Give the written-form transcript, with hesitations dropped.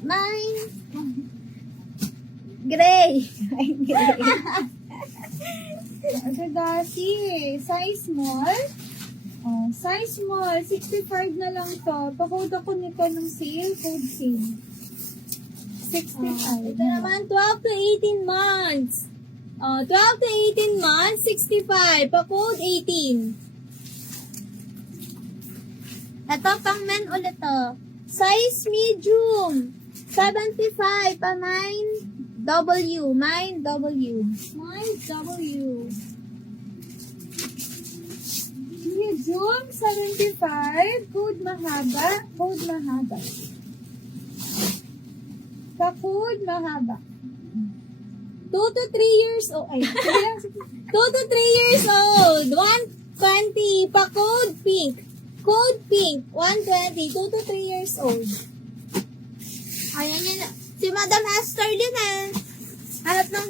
Mine. Gray. Gray. Sagasi. Size small. Oh, size small. 65 na lang to. Pa-code ako nito ng sale. Code sale. 65. Ito naman, 12 to 18 months. 12 to 18 months, 65. Pa-code 18. Ito, pang men ulit to. Size medium. 75. Pa mine W. Mine W. Mine W. Medium, 75. Code mahaba. Code mahaba. Ka-code mahaba. 2 to 3 years old. Ay, sige lang. 2 to 3 years old. 120. Pa-code pink. Code pink. 120. 2 to 3 years old. Ayan yan. Si Madam Esther din